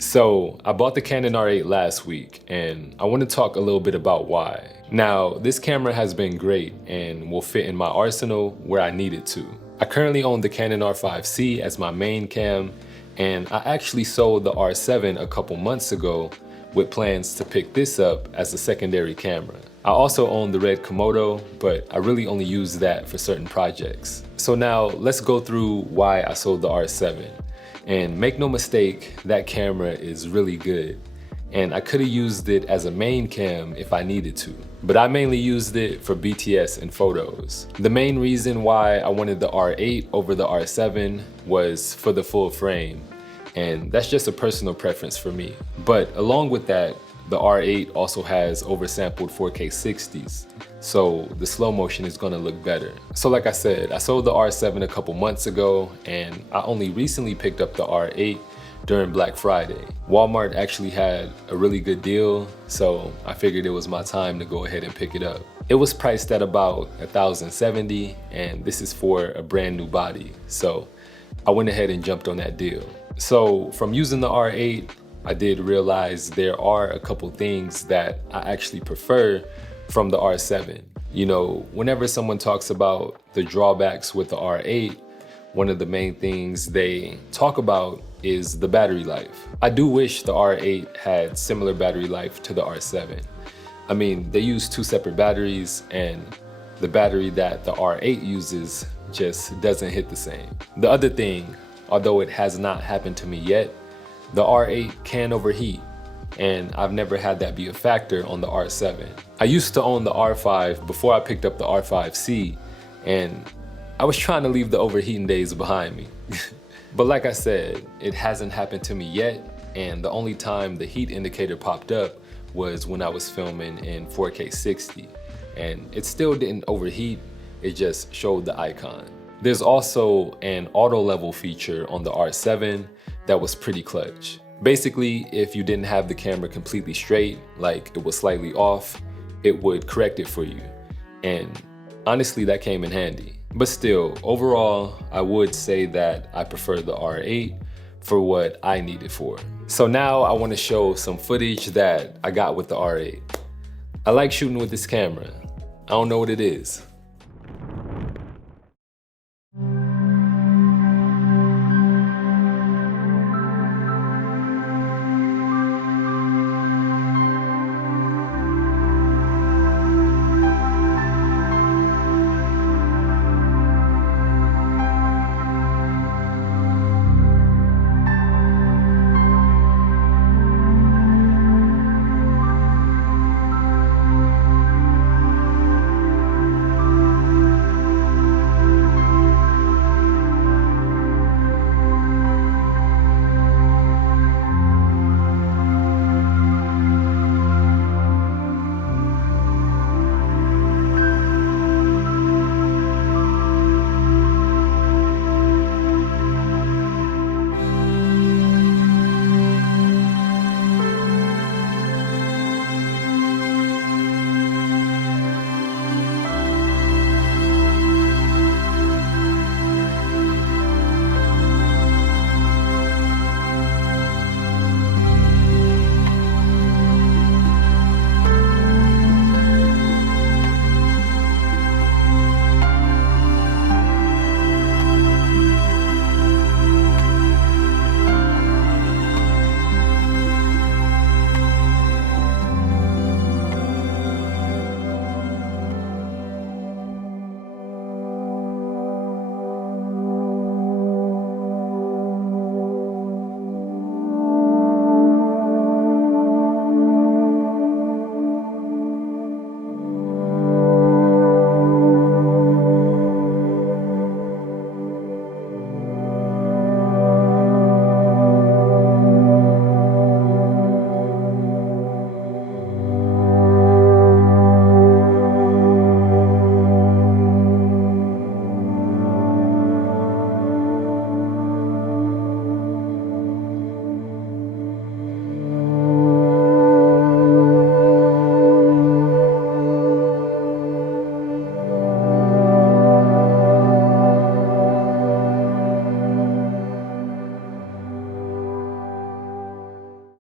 So I bought the Canon R8 last week, and I want to talk a little bit about why. Now, this camera has been great and will fit in my arsenal where I need it to. I currently own the Canon R5C as my main cam, and I actually sold the R7 a couple months ago with plans to pick this up as a secondary camera. I also own the red Komodo, but I really only use that for certain projects. So now let's go through why I sold the R7. And make no mistake, that camera is really good. And I could have used it as a main cam if I needed to. But I mainly used it for BTS and photos. The main reason why I wanted the R8 over the R7 was for the full frame. And that's just a personal preference for me. But along with that, the R8 also has oversampled 4K 60s. So the slow motion is gonna look better. So like I said, I sold the R7 a couple months ago, and I only recently picked up the R8 during Black Friday. Walmart actually had a really good deal, so I figured it was my time to go ahead and pick it up. It was priced at about $1,070, and this is for a brand new body. So I went ahead and jumped on that deal. So from using the R8, I did realize there are a couple things that I actually prefer from the R7. You know, whenever someone talks about the drawbacks with the R8, one of the main things they talk about is the battery life. I do wish the R8 had similar battery life to the R7. I mean, they use two separate batteries, and the battery that the R8 uses just doesn't hit the same. The other thing, although it has not happened to me yet, the R8 can overheat, and I've never had that be a factor on the R7. I used to own the R5 before I picked up the R5C, and I was trying to leave the overheating days behind me. But like I said, it hasn't happened to me yet, and the only time the heat indicator popped up was when I was filming in 4K 60, and it still didn't overheat, it just showed the icon. There's also an auto level feature on the R7 that was pretty clutch. Basically, if you didn't have the camera completely straight, like it was slightly off, it would correct it for you. And honestly, that came in handy. But still, overall, I would say that I prefer the R8 for what I need it for. So now I want to show some footage that I got with the R8. I like shooting with this camera. I don't know what it is.